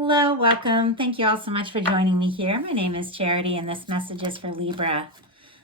Hello, welcome. Thank you all so much for joining me here. My name is Charity and this message is for Libra.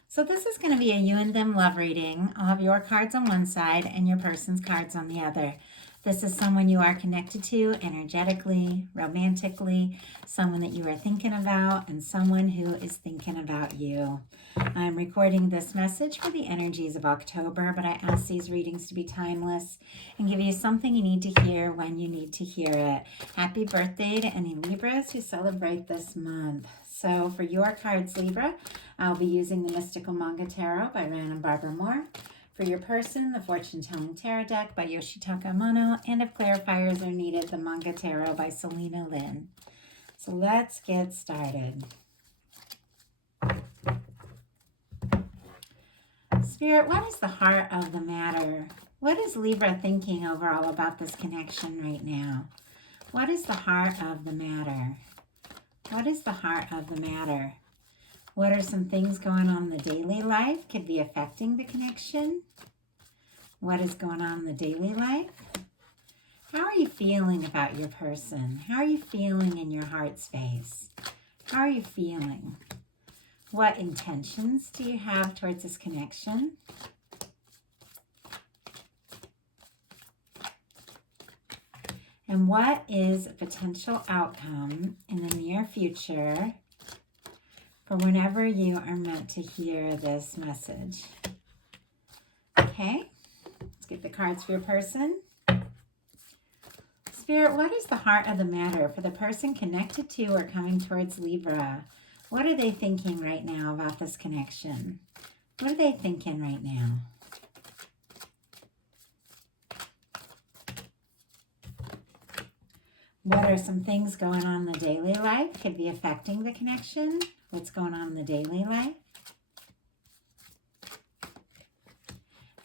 So this is going to be a you and them love reading. I'll have your cards on one side and your person's cards on the other. This is someone you are connected to energetically, romantically, someone that you are thinking about, and someone who is thinking about you. I'm recording this message for the energies of October, but I ask these readings to be timeless and give you something you need to hear when you need to hear it. Happy birthday to any Libras who celebrate this month. So for your cards, Libra, I'll be using the Mystical Manga Tarot by Ran and Barbara Moore. For your person, the Fortune Telling Tarot Deck by Yoshitaka Amano, and if clarifiers are needed, the Manga Tarot by Selena Lynn. So let's get started. Spirit, what is the heart of the matter? What is Libra thinking overall about this connection right now? What is the heart of the matter? What is the heart of the matter? What are some things going on in the daily life could be affecting the connection? What is going on in the daily life? How are you feeling about your person? How are you feeling in your heart space? How are you feeling? What intentions do you have towards this connection? And what is a potential outcome in the near future for whenever you are meant to hear this message? Okay, let's get the cards for your person. Spirit, what is the heart of the matter for the person connected to or coming towards Libra? What are they thinking right now about this connection? What are they thinking right now? What are some things going on in the daily life could be affecting the connection? What's going on in the daily life?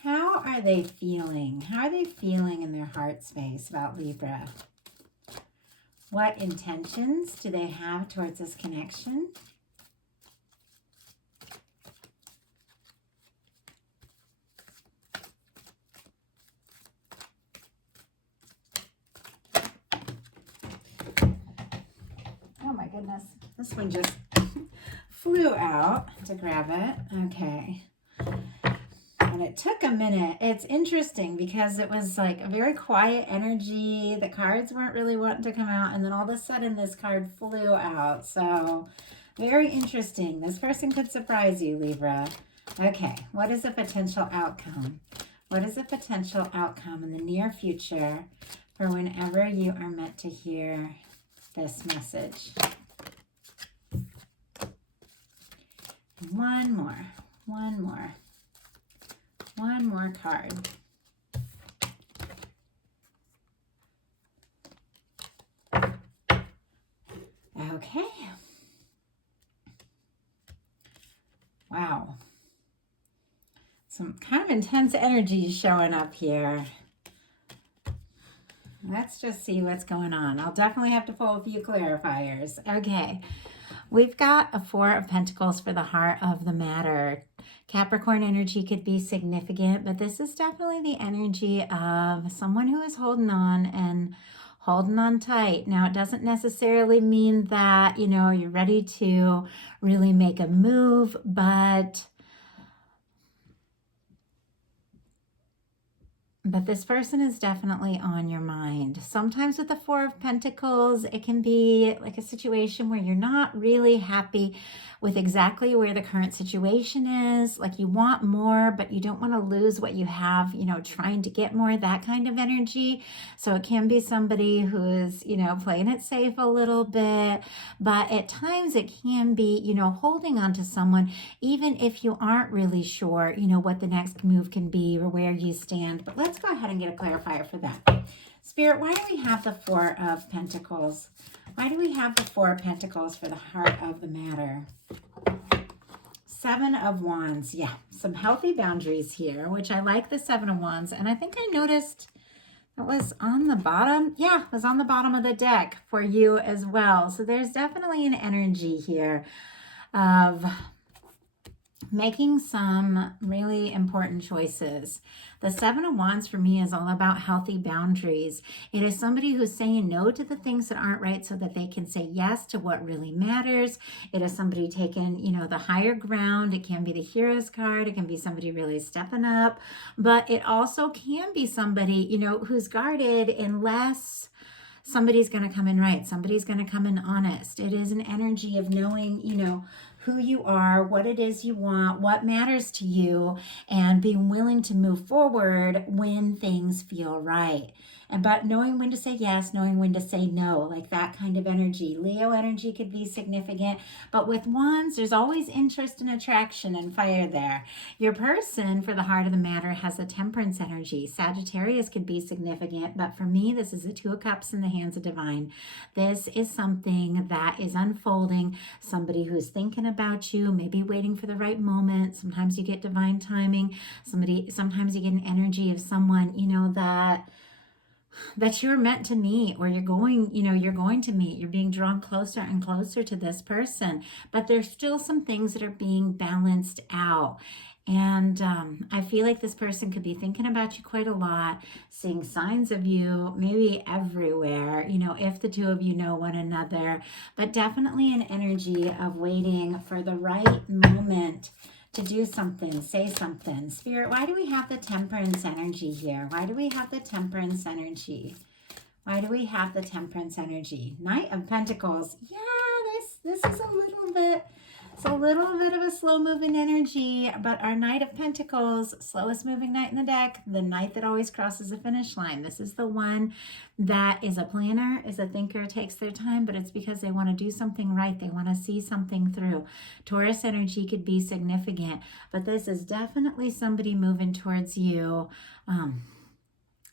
How are they feeling? How are they feeling in their heart space about Libra? What intentions do they have towards this connection? Oh my goodness, this one just flew out to grab it. Okay. And it took a minute. It's interesting because it was like a very quiet energy. The cards weren't really wanting to come out. And then all of a sudden this card flew out. So very interesting. This person could surprise you, Libra. Okay. What is a potential outcome? What is a potential outcome in the near future for whenever you are meant to hear this message? One more card. Okay. Wow. Some kind of intense energy showing up here. Let's just see what's going on. I'll definitely have to pull a few clarifiers. Okay. We've got a Four of Pentacles for the heart of the matter. Capricorn energy could be significant, but this is definitely the energy of someone who is holding on and holding on tight. Now, it doesn't necessarily mean that, you're ready to really make a move, but this person is definitely on your mind. Sometimes with the Four of Pentacles, it can be like a situation where you're not really happy with exactly where the current situation is. Like you want more, but you don't want to lose what you have, trying to get more, that kind of energy. So it can be somebody who is, playing it safe a little bit, but at times it can be, holding on to someone, even if you aren't really sure, what the next move can be or where you stand. But let's go ahead and get a clarifier for that. Spirit, why do we have the Four of Pentacles? Why do we have the Four of Pentacles for the heart of the matter? Seven of Wands. Yeah, some healthy boundaries here, which I like the Seven of Wands. And I think I noticed it was on the bottom. Yeah, it was on the bottom of the deck for you as well. So there's definitely an energy here of making some really important choices. The Seven of Wands for me is all about healthy boundaries. It is somebody who's saying no to the things that aren't right so that they can say yes to what really matters. It is somebody taking, the higher ground. It can be the Hero's card. It can be somebody really stepping up, but it also can be somebody, who's guarded unless somebody's going to come in right. Somebody's going to come in honest. It is an energy of knowing, who you are, what it is you want, what matters to you, and being willing to move forward when things feel right. But knowing when to say yes, knowing when to say no, like that kind of energy. Leo energy could be significant, but with wands, there's always interest and attraction and fire there. Your person, for the heart of the matter, has a temperance energy. Sagittarius could be significant, but for me, this is the Two of Cups in the hands of divine. This is something that is unfolding, somebody who's thinking about you, maybe waiting for the right moment. Sometimes you get divine timing. Sometimes you get an energy of someone, that you're meant to meet, or you're going to meet. You're being drawn closer and closer to this person, but there's still some things that are being balanced out. And I feel like this person could be thinking about you quite a lot, seeing signs of you maybe everywhere, if the two of you know one another, but definitely an energy of waiting for the right moment to do something, say something. Spirit, why do we have the temperance energy here? Why do we have the temperance energy? Why do we have the temperance energy? Knight of Pentacles. Yeah, this is it's a little bit of a slow moving energy, but our Knight of Pentacles, slowest moving knight in the deck, the knight that always crosses the finish line. This is the one that is a planner, is a thinker, takes their time, but it's because they want to do something right. They want to see something through. Taurus energy could be significant, but this is definitely somebody moving towards you.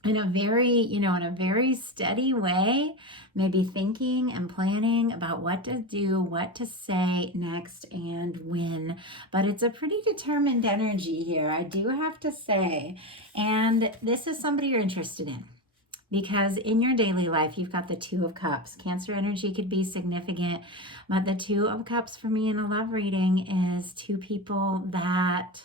In a very steady way, maybe thinking and planning about what to do, what to say next, and when. But it's a pretty determined energy here, I do have to say. And this is somebody you're interested in, because in your daily life, you've got the Two of Cups. Cancer energy could be significant, but the Two of Cups for me in a love reading is two people that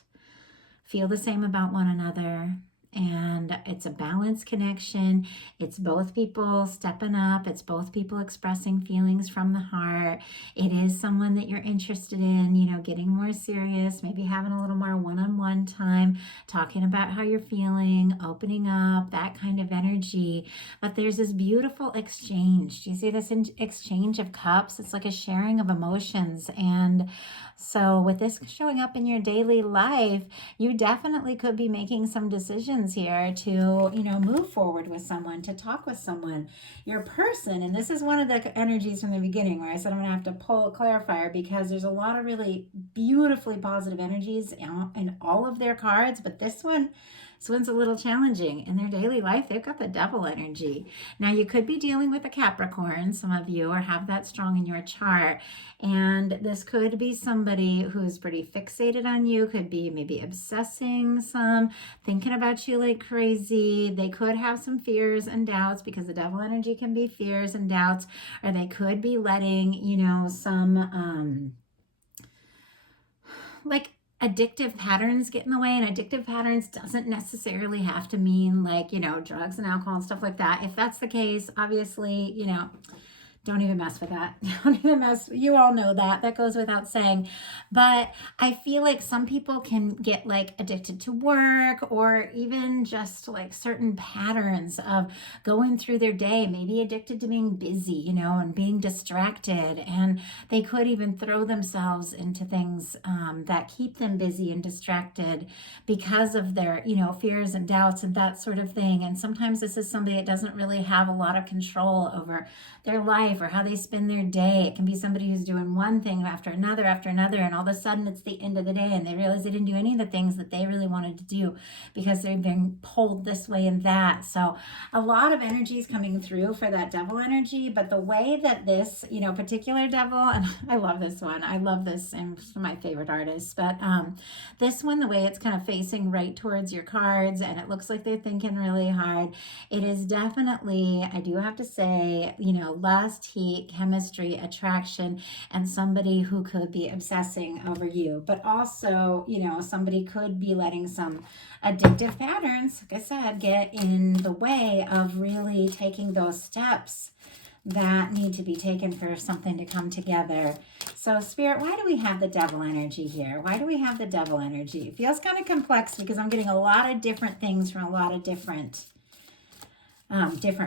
feel the same about one another. And it's a balanced connection. It's both people stepping up. It's both people expressing feelings from the heart. It is someone that you're interested in, getting more serious, maybe having a little more one-on-one time, talking about how you're feeling, opening up, that kind of energy. But there's this beautiful exchange. Do you see this exchange of cups? It's like a sharing of emotions. And so with this showing up in your daily life, you definitely could be making some decisions here to, move forward with someone, to talk with someone. Your person, and this is one of the energies from the beginning where I said I'm going to have to pull a clarifier, because there's a lot of really beautifully positive energies in all of their cards, but this one's a little challenging. In their daily life, they've got the Devil energy. Now, you could be dealing with a Capricorn, some of you, or have that strong in your chart. And this could be somebody who's pretty fixated on you, could be maybe obsessing some, thinking about you like crazy. They could have some fears and doubts, because the Devil energy can be fears and doubts, or they could be letting, some addictive patterns get in the way. And addictive patterns doesn't necessarily have to mean drugs and alcohol and stuff like that. If that's the case, obviously, don't even mess with that. Don't even mess. You all know that. That goes without saying. But I feel like some people can get addicted to work, or even just certain patterns of going through their day, maybe addicted to being busy, and being distracted. And they could even throw themselves into things that keep them busy and distracted because of their, fears and doubts and that sort of thing. And sometimes this is somebody that doesn't really have a lot of control over their life or how they spend their day. It can be somebody who's doing one thing after another, and all of a sudden it's the end of the day and they realize they didn't do any of the things that they really wanted to do because they've been pulled this way and that. So a lot of energy is coming through for that Devil energy, but the way that this, particular Devil, and I love this one, I love this, and it's my favorite artist, but this one, the way it's kind of facing right towards your cards, and it looks like they're thinking really hard, it is definitely, I do have to say, less lust, heat, chemistry, attraction, and somebody who could be obsessing over you. But also, you know, somebody could be letting some addictive patterns, like I said, get in the way of really taking those steps that need to be taken for something to come together. So Spirit, why do we have the Devil energy here? Why do we have the Devil energy? It feels kind of complex because I'm getting a lot of different things from a lot of different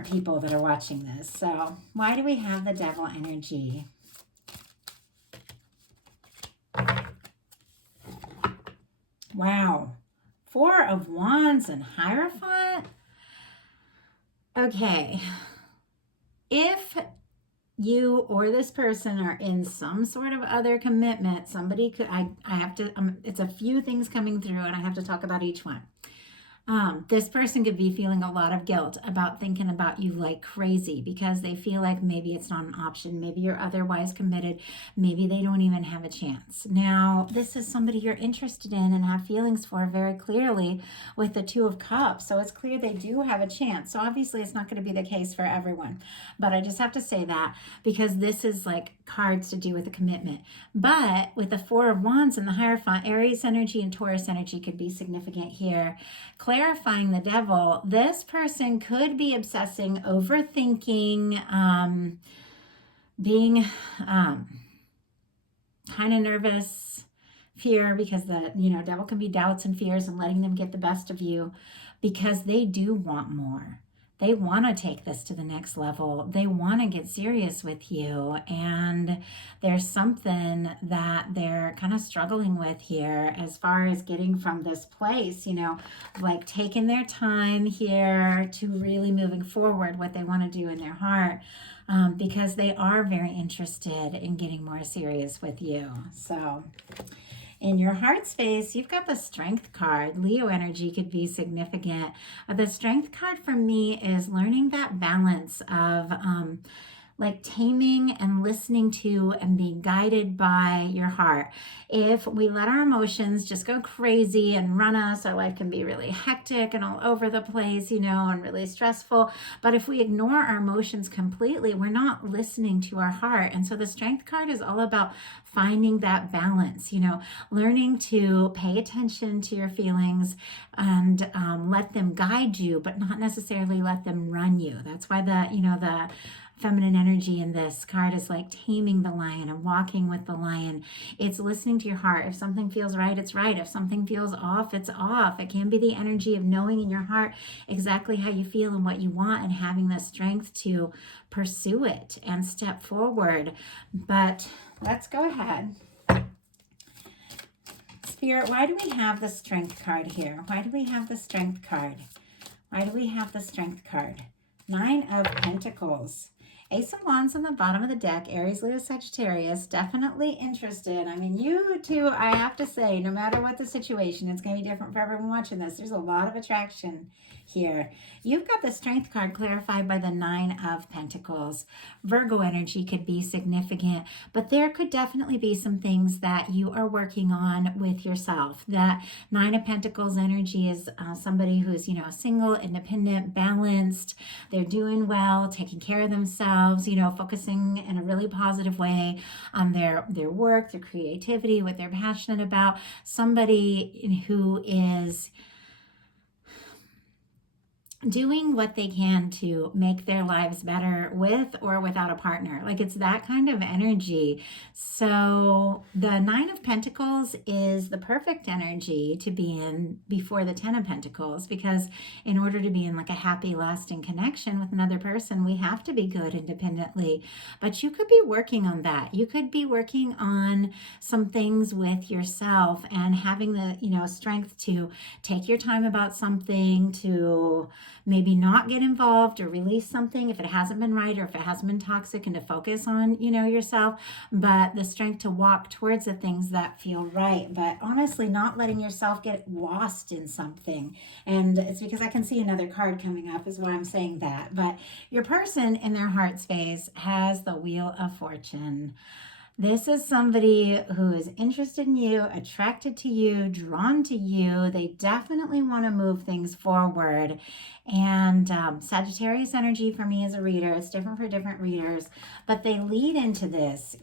people that are watching this. So why do we have the Devil energy? Wow. 4 of Wands and Hierophant. Okay. If you or this person are in some sort of other commitment, somebody could, I have to, it's a few things coming through and I have to talk about each one. This person could be feeling a lot of guilt about thinking about you like crazy because they feel like maybe it's not an option. Maybe you're otherwise committed. Maybe they don't even have a chance. Now, this is somebody you're interested in and have feelings for very clearly with the 2 of Cups. So it's clear they do have a chance. So obviously it's not going to be the case for everyone. But I just have to say that because this is like cards to do with a commitment. But with the 4 of Wands and the Hierophant, Aries energy and Taurus energy could be significant here. Clarifying the Devil, this person could be obsessing, overthinking, being kind of nervous, fear, because the Devil can be doubts and fears and letting them get the best of you because they do want more. They want to take this to the next level. They want to get serious with you. And there's something that they're kind of struggling with here as far as getting from this place, like taking their time here to really moving forward what they want to do in their heart, because they are very interested in getting more serious with you. So in your heart space, you've got the Strength card. Leo energy could be significant. The Strength card for me is learning that balance of like taming and listening to and being guided by your heart. If we let our emotions just go crazy and run us, our life can be really hectic and all over the place, and really stressful. But if we ignore our emotions completely, we're not listening to our heart. And so the Strength card is all about finding that balance, learning to pay attention to your feelings and let them guide you, but not necessarily let them run you. That's why the feminine energy in this card is like taming the lion and walking with the lion. It's listening to your heart. If something feels right, it's right. If something feels off, it's off. It can be the energy of knowing in your heart exactly how you feel and what you want and having the strength to pursue it and step forward. But let's go ahead. Spirit, why do we have the Strength card here? Why do we have the Strength card? Why do we have the Strength card? 9 of Pentacles. Ace of Wands on the bottom of the deck, Aries, Leo, Sagittarius, definitely interested. I mean, you two, I have to say, no matter what the situation, it's going to be different for everyone watching this. There's a lot of attraction here. You've got the Strength card clarified by the 9 of Pentacles. Virgo energy could be significant, but there could definitely be some things that you are working on with yourself. That 9 of Pentacles energy is somebody who's, single, independent, balanced. They're doing well, taking care of themselves, focusing in a really positive way on their work, their creativity, what they're passionate about. Somebody who is doing what they can to make their lives better with or without a partner. Like it's that kind of energy. So the 9 of Pentacles is the perfect energy to be in before the 10 of Pentacles, because in order to be in like a happy, lasting connection with another person, we have to be good independently. But you could be working on that. You could be working on some things with yourself and having the, strength to take your time about something, to maybe not get involved or release something if it hasn't been right or if it hasn't been toxic, and to focus on, yourself, but the strength to walk towards the things that feel right. But honestly, not letting yourself get lost in something. And it's because I can see another card coming up is why I'm saying that. But your person in their heart space has the Wheel of Fortune. This is somebody who is interested in you, attracted to you, drawn to you. They definitely want to move things forward. And Sagittarius energy for me as a reader, it's different for different readers, but they lead into this,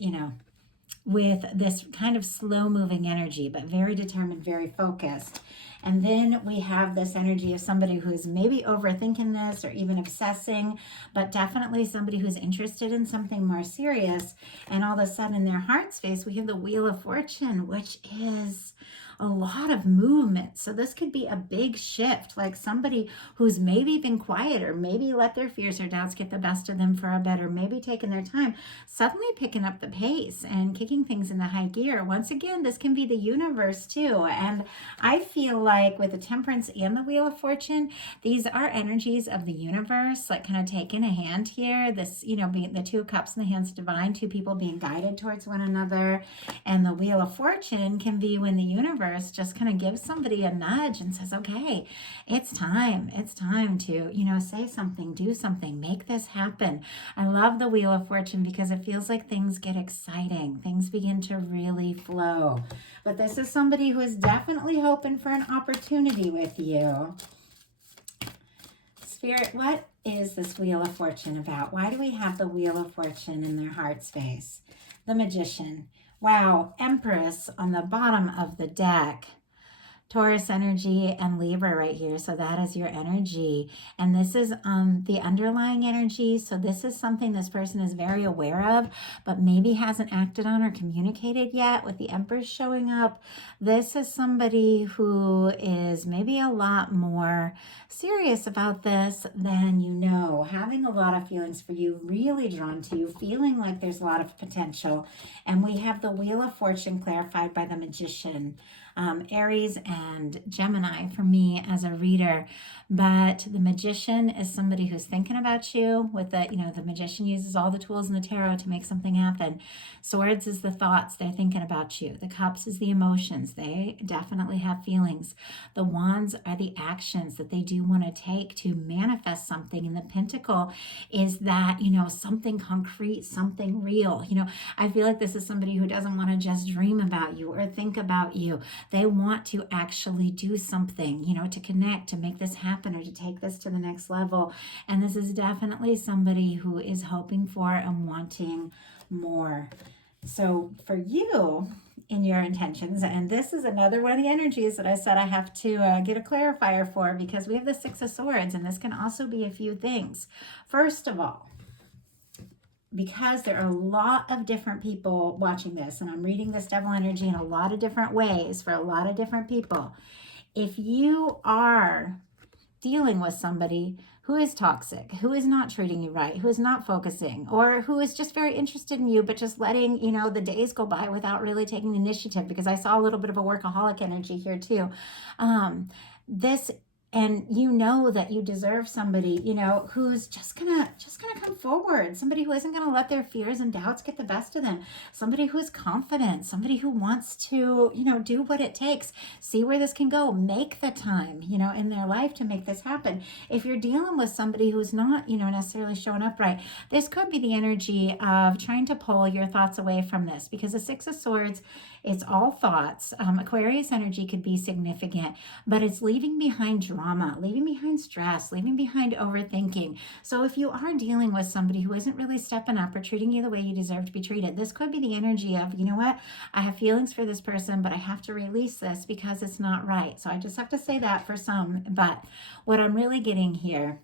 with this kind of slow moving energy, but very determined, very focused. And then we have this energy of somebody who's maybe overthinking this or even obsessing, but definitely somebody who's interested in something more serious. And all of a sudden in their heart space, we have the Wheel of Fortune, which is a lot of movement. So this could be a big shift, like somebody who's maybe been quiet or maybe let their fears or doubts get the best of them for a bit, or maybe taking their time, suddenly picking up the pace and kicking things into high gear. Once again, this can be the universe too. And I feel like with the Temperance and the Wheel of Fortune, these are energies of the universe, like kind of taking a hand here. This, being the Two of Cups in the hands of divine, two people being guided towards one another. And the Wheel of Fortune can be when the universe just kind of gives somebody a nudge and says, okay, it's time to, say something, do something, make this happen. I love the Wheel of Fortune because it feels like things get exciting. Things begin to really flow. But this is somebody who is definitely hoping for an opportunity with you. Spirit, what is this Wheel of Fortune about? Why do we have the Wheel of Fortune in their heart space? The Magician. Wow, Empress on the bottom of the deck. Taurus energy and Libra right here. So that is your energy. And this is the underlying energy. So this is something this person is very aware of, but maybe hasn't acted on or communicated yet with the Empress showing up. This is somebody who is maybe a lot more serious about this than you know, having a lot of feelings for you, really drawn to you, feeling like there's a lot of potential. And we have the Wheel of Fortune clarified by the Magician. Aries and Gemini for me as a reader, but the Magician is somebody who's thinking about you with the Magician uses all the tools in the tarot to make something happen. Swords is the thoughts, they're thinking about you. The Cups is the emotions, they definitely have feelings. The Wands are the actions that they do want to take to manifest something, and the Pentacle is that, something concrete, something real. I feel like this is somebody who doesn't want to just dream about you or think about you. They want to actually do something, to connect, to make this happen, or to take this to the next level. And this is definitely somebody who is hoping for and wanting more. So for you, in your intentions, and this is another one of the energies that I said I have to get a clarifier for, because we have the Six of Swords, and this can also be a few things. First of all, because there are a lot of different people watching this, and I'm reading this devil energy in a lot of different ways for a lot of different people. If you are dealing with somebody who is toxic, who is not treating you right, who is not focusing, or who is just very interested in you, but just letting, the days go by without really taking the initiative, because I saw a little bit of a workaholic energy here too. And that you deserve somebody, who's just gonna come forward, somebody who isn't gonna let their fears and doubts get the best of them, somebody who is confident, somebody who wants to, do what it takes, see where this can go, make the time, in their life to make this happen. If you're dealing with somebody who's not, necessarily showing up right, this could be the energy of trying to pull your thoughts away from this, because the Six of Swords, it's all thoughts. Aquarius energy could be significant, but it's leaving behind drama, leaving behind stress, leaving behind overthinking. So if you are dealing with somebody who isn't really stepping up or treating you the way you deserve to be treated, this could be the energy of, I have feelings for this person, but I have to release this because it's not right. So I just have to say that for some. But what I'm really getting here,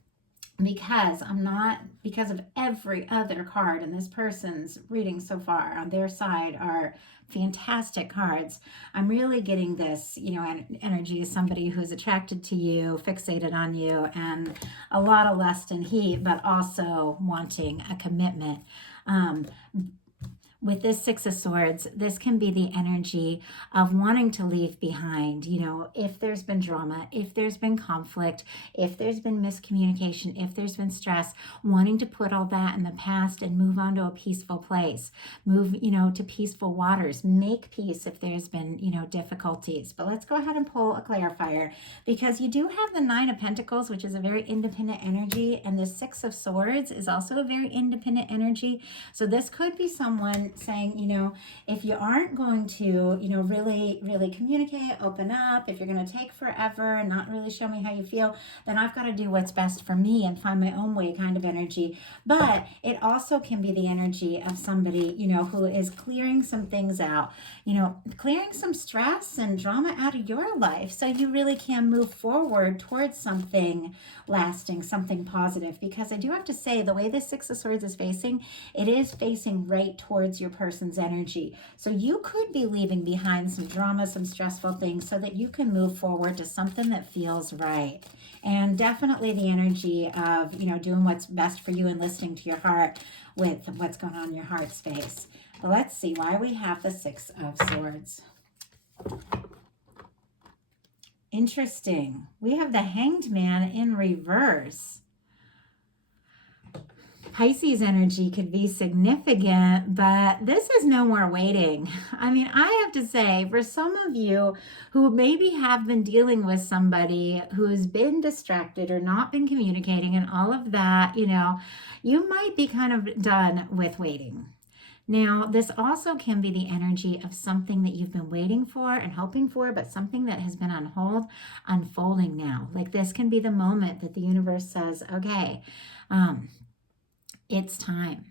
because of every other card in this person's reading so far on their side are fantastic cards, I'm really getting this, energy of somebody who's attracted to you, fixated on you, and a lot of lust and heat, but also wanting a commitment. With this Six of Swords, this can be the energy of wanting to leave behind, if there's been drama, if there's been conflict, if there's been miscommunication, if there's been stress, wanting to put all that in the past and move on to a peaceful place, move, to peaceful waters, make peace if there's been, difficulties. But let's go ahead and pull a clarifier, because you do have the Nine of Pentacles, which is a very independent energy, and the Six of Swords is also a very independent energy. So this could be someone saying, if you aren't going to, really, really communicate, open up, if you're going to take forever and not really show me how you feel, then I've got to do what's best for me and find my own way kind of energy. But it also can be the energy of somebody, who is clearing some things out, clearing some stress and drama out of your life so you really can move forward towards something lasting, something positive. Because I do have to say, the way this Six of Swords is facing, it is facing right towards your person's energy. So you could be leaving behind some drama, some stressful things so that you can move forward to something that feels right. And definitely the energy of, doing what's best for you and listening to your heart with what's going on in your heart space. But let's see why we have the Six of Swords. Interesting. We have the Hanged Man in reverse. Pisces energy could be significant, but this is no more waiting. I mean, I have to say, for some of you who maybe have been dealing with somebody who's been distracted or not been communicating and all of that, you might be kind of done with waiting. Now, this also can be the energy of something that you've been waiting for and hoping for, but something that has been on hold, unfolding now. Like this can be the moment that the universe says, okay, it's time.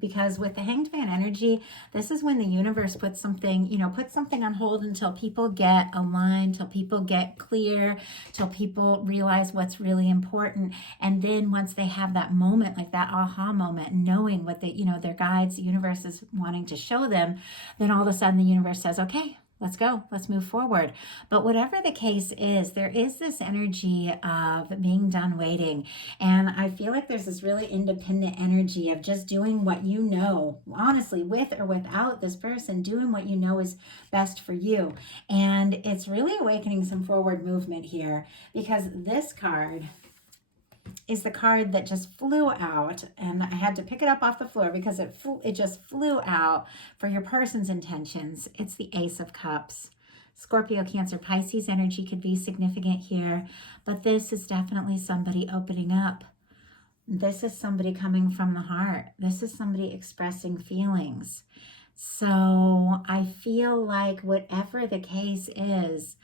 Because with the Hanged Man energy, this is when the universe puts something on hold until people get aligned, till people get clear, till people realize what's really important. And then once they have that moment, like that aha moment, knowing what their guides, the universe is wanting to show them, then all of a sudden the universe says, okay, let's go. Let's move forward. But whatever the case is, there is this energy of being done waiting. And I feel like there's this really independent energy of just doing what you know, honestly, with or without this person, doing what you know is best for you. And it's really awakening some forward movement here, because this card is the card that just flew out, and I had to pick it up off the floor because it just flew out for your person's intentions. It's the Ace of Cups. Scorpio, Cancer, Pisces energy could be significant here, but this is definitely somebody opening up. This is somebody coming from the heart. This is somebody expressing feelings. So I feel like whatever the case is,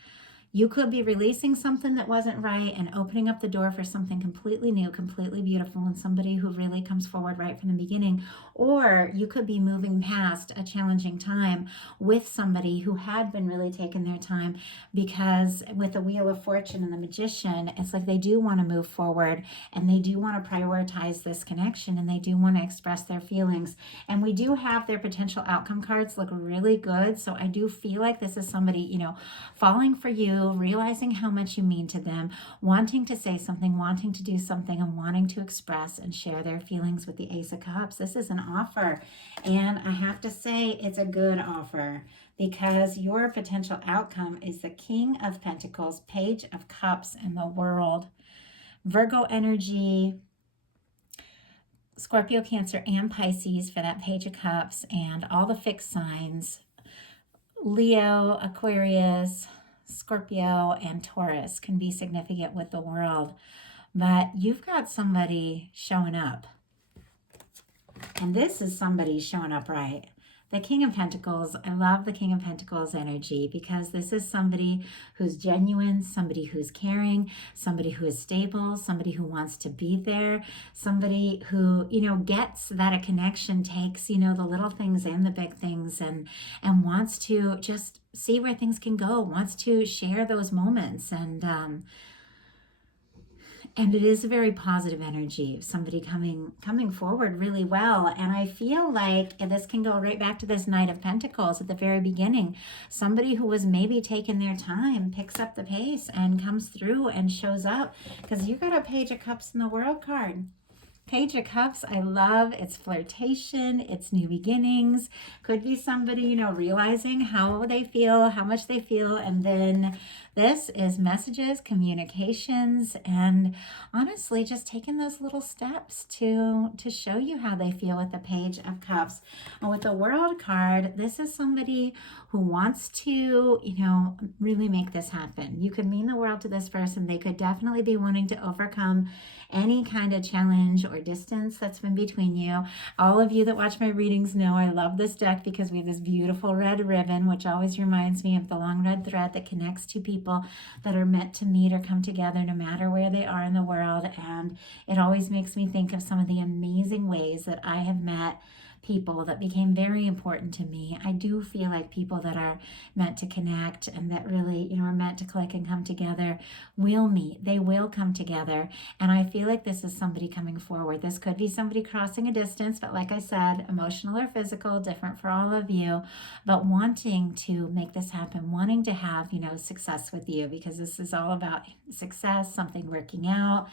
you could be releasing something that wasn't right and opening up the door for something completely new, completely beautiful, and somebody who really comes forward right from the beginning. Or you could be moving past a challenging time with somebody who had been really taking their time, because with the Wheel of Fortune and the Magician, it's like they do want to move forward and they do want to prioritize this connection and they do want to express their feelings. And we do have their potential outcome cards look really good. So I do feel like this is somebody, falling for you, realizing how much you mean to them, wanting to say something, wanting to do something, and wanting to express and share their feelings with the Ace of Cups. This is an offer, and I have to say it's a good offer, because your potential outcome is the King of Pentacles, Page of Cups, and the World. Virgo energy, Scorpio, Cancer, and Pisces for that Page of Cups, and all the fixed signs, Leo, Aquarius, Scorpio, and Taurus can be significant with the World. But you've got somebody showing up. And this is somebody showing up right. The King of Pentacles, I love the King of Pentacles energy, because this is somebody who's genuine, somebody who's caring, somebody who is stable, somebody who wants to be there, somebody who, gets that a connection takes, the little things and the big things, and wants to just see where things can go, wants to share those moments. And it is a very positive energy of somebody coming forward really well. And I feel like this can go right back to this Knight of Pentacles at the very beginning. Somebody who was maybe taking their time picks up the pace and comes through and shows up, because you got a Page of Cups in the World card. Page of Cups, I love. It's flirtation, it's new beginnings. Could be somebody, realizing how they feel, how much they feel. And then this is messages, communications, and honestly, just taking those little steps to show you how they feel with the Page of Cups. And with the World card, this is somebody who wants to, really make this happen. You could mean the world to this person. They could definitely be wanting to overcome any kind of challenge or or distance that's been between you. All of you that watch my readings know I love this deck because we have this beautiful red ribbon, which always reminds me of the long red thread that connects two people that are meant to meet or come together no matter where they are in the world. And it always makes me think of some of the amazing ways that I have met people that became very important to me. I do feel like people that are meant to connect and that really, are meant to click and come together will meet. They will come together. And I feel like this is somebody coming forward. This could be somebody crossing a distance, but like I said, emotional or physical, different for all of you, but wanting to make this happen, wanting to have, success with you, because this is all about success, something working out.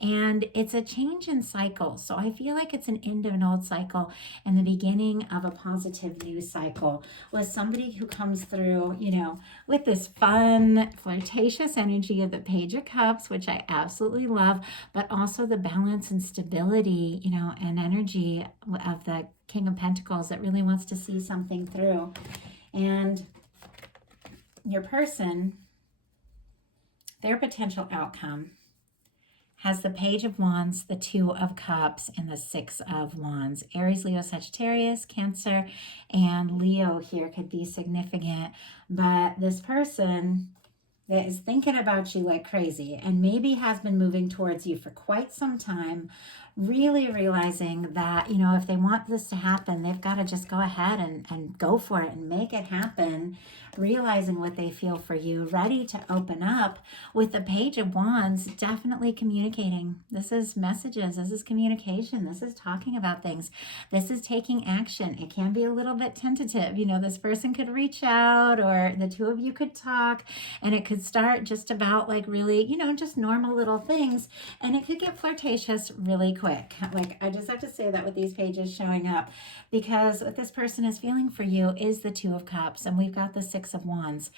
And it's a change in cycle. So I feel like it's an end of an old cycle and the beginning of a positive new cycle with somebody who comes through, with this fun, flirtatious energy of the Page of Cups, which I absolutely love, but also the balance and stability, and energy of the King of Pentacles that really wants to see something through. And your person, their potential outcome has the Page of Wands, the Two of Cups, and the Six of Wands. Aries, Leo, Sagittarius, Cancer, and Leo here could be significant. But this person that is thinking about you like crazy and maybe has been moving towards you for quite some time, really realizing that, if they want this to happen, they've got to just go ahead and go for it and make it happen, realizing what they feel for you, ready to open up with the Page of Wands, definitely communicating. This is messages, this is communication, this is talking about things, this is taking action. It can be a little bit tentative. This person could reach out or the two of you could talk and it could start just about like really, just normal little things, and it could get flirtatious really quick. Like, I just have to say that with these pages showing up, because what this person is feeling for you is the Two of Cups, and we've got the Six of Wands.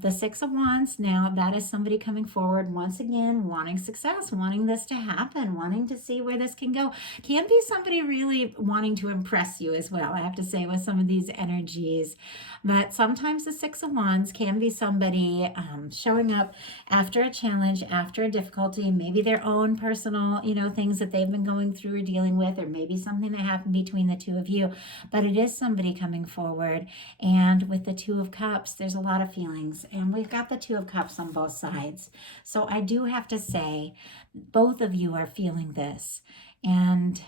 The Six of Wands, now that is somebody coming forward once again, wanting success, wanting this to happen, wanting to see where this can go. Can be somebody really wanting to impress you as well, I have to say, with some of these energies. But sometimes the Six of Wands can be somebody showing up after a challenge, after a difficulty, maybe their own personal, things that they've been going through or dealing with, or maybe something that happened between the two of you. But it is somebody coming forward. And with the Two of Cups, there's a lot of feelings. And we've got the Two of Cups on both sides. So I do have to say, both of you are feeling this. And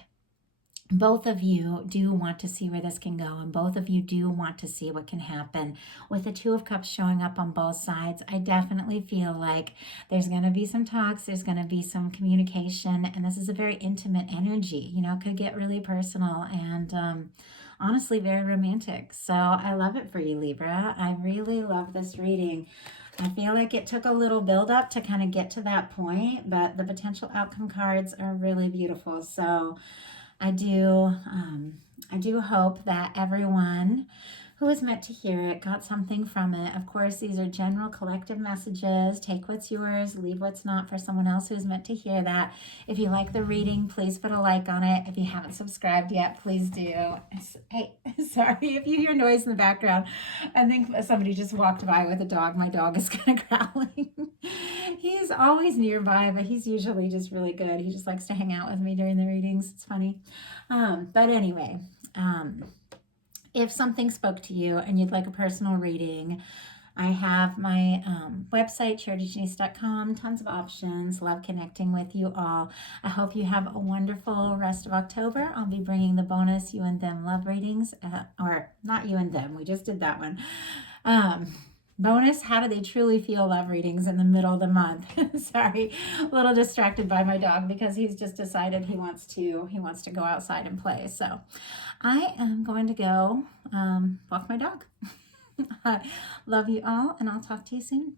both of you do want to see where this can go, and both of you do want to see what can happen. With the Two of Cups showing up on both sides, I definitely feel like there's going to be some talks, there's going to be some communication, and this is a very intimate energy. It could get really personal and honestly very romantic. So I love it for you, Libra. I really love this reading. I feel like it took a little build up to kind of get to that point, but the potential outcome cards are really beautiful. So I do hope that everyone who is meant to hear it got something from it. Of course, these are general collective messages. Take what's yours, leave what's not for someone else who's meant to hear that. If you like the reading, please put a like on it. If you haven't subscribed yet, please do. Hey, sorry if you hear noise in the background. I think somebody just walked by with a dog. My dog is kind of growling. He's always nearby, but he's usually just really good. He just likes to hang out with me during the readings. It's funny. But anyway, if something spoke to you and you'd like a personal reading, I have my website, charityjanice.com, tons of options. Love connecting with you all. I hope you have a wonderful rest of October. I'll be bringing the bonus You and Them love readings, or not You and Them, we just did that one. Bonus, How Do They Truly Feel love readings in the middle of the month. Sorry, a little distracted by my dog because he's just decided he wants to go outside and play. So I am going to go walk my dog. Love you all, and I'll talk to you soon.